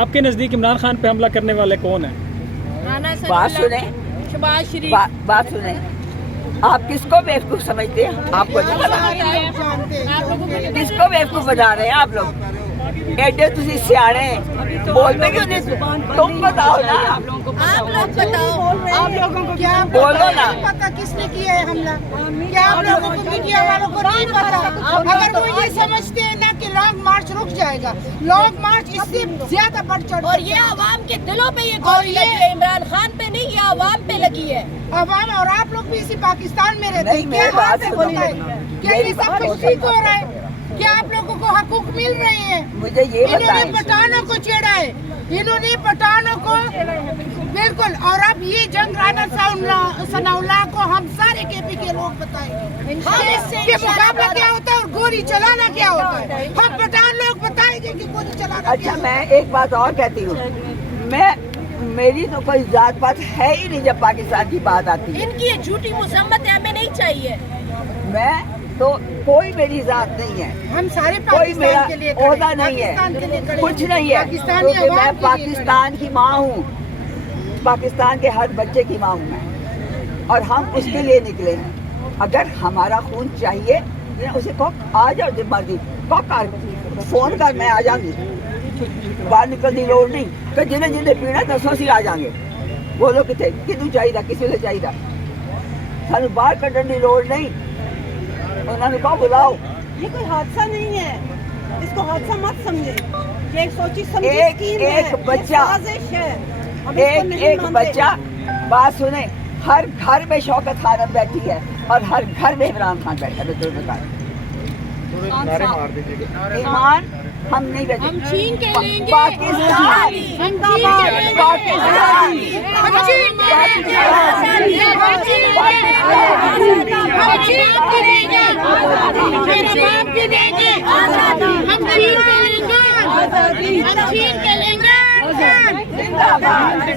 آپ کے نزدیک عمران خان پہ حملہ کرنے والے کون ہیں؟ بات سنیں، شہباز شریف. بات سنیں، آپ کس کو بیوقوف سمجھتے ہیں؟ آپ کو نہیں پتا کس کو بیوقوف بنا رہے ہیں آپ لوگ؟ ایڈے تسی سیانے بولتے کیوں نہیں؟ تم بتاؤ نا، آپ لوگ بتاؤ، آپ لوگوں کو کیا بولو نا۔ پتا کس نے کیا ہے حملہ؟ کیا آپ لوگوں کو میڈیا والوں کو نہیں پتا؟ اگر وہ یہ سمجھتے ہیں نا کہ لانگ مارچ رک جائے گا، لانگ مارچ اس سے زیادہ بڑھ چڑھ اور یہ عوام کے دلوں پہ یہ گولی لگی ہے، عمران خان پہ نہیں، یہ عوام پہ لگی ہے. عوام اور آپ لوگ بھی اسی پاکستان میں رہتے ہیں. نہیں، کیا میری بات بات ہے؟ سنو، بتائیں، کیا یہ سب کچھ ٹھیک ہو رہا ہے؟ کیا آپ لوگوں کو حقوق مل رہے ہیں؟ مجھے یہ انہوں نے بتائیں، پٹھانوں کو چھیڑا ہے، انہوں نے پٹھانوں کو بالکل. اور اب یہ جنگ رانا ثناء اللہ کو ہم سارے کے پی کے لوگ بتائیں گے کہ مقابلہ کیا ہوتا ہے اور گولی چلانا کیا ہوتا ہے. ہم پٹھان لوگ بتائیں گے کہ گولی چلانا. اچھا میں ایک بات اور کہتی ہوں، میری تو کوئی ذات پات ہے ہی نہیں جب پاکستان کی بات آتی ہے. ان کی یہ جھوٹی مذمت ہمیں نہیں چاہیے. میں تو کوئی میری ذات نہیں ہے، ہم سارے کوئی میرا پاکستان کے لیے عہدہ نہیں ہے، کچھ نہیں ہے، کیونکہ میں پاکستان کی ماں ہوں، پاکستان کے ہر بچے کی ماں ہوں میں، اور ہم اس کے لیے نکلے ہیں. اگر ہمارا خون چاہیے اسے کہو آ جاؤ، جب مرضی فون کر، میں آ جاؤں گی. باہر نکلنے لوڑ نہیں کہ جنہیں پینا دسوں سے آ جائیں گے. بولو کتنے کنوں چاہیے، کسی نے چاہیے، سانو باہر کڈن کی لوڑ نہیں. انہوں نے کہو بلاؤ. یہ کوئی حادثہ نہیں ہے، اس کو حادثہ مت سمجھے، یہ ایک سوچی سمجھی ایک اسکیم ہے، ایک یہ بچہ، سازش ہے. ہم اس کو نہیں ایک مانتے. بچہ، بات سنیں، ہر گھر میں شوکت خانم بیٹھی ہے اور ہر گھر میں عمران خان بیٹھا ہے. تو بتائیں ایمان ہم نہیں بیٹھے. ہم چھین کے لیں گے پاکستان، ہم چھین کے لیں گے پاکستان، ہم چھین کے لیں گے آزادی، ہم چھین کے لیں گے آزادی، ہم چھین کے لیں گے آزادی، ہم چھین کے لیں گے آزادی، ہم چھین کے لیں گے آزادی، ہم چھین کے لیں گے زندہ باد.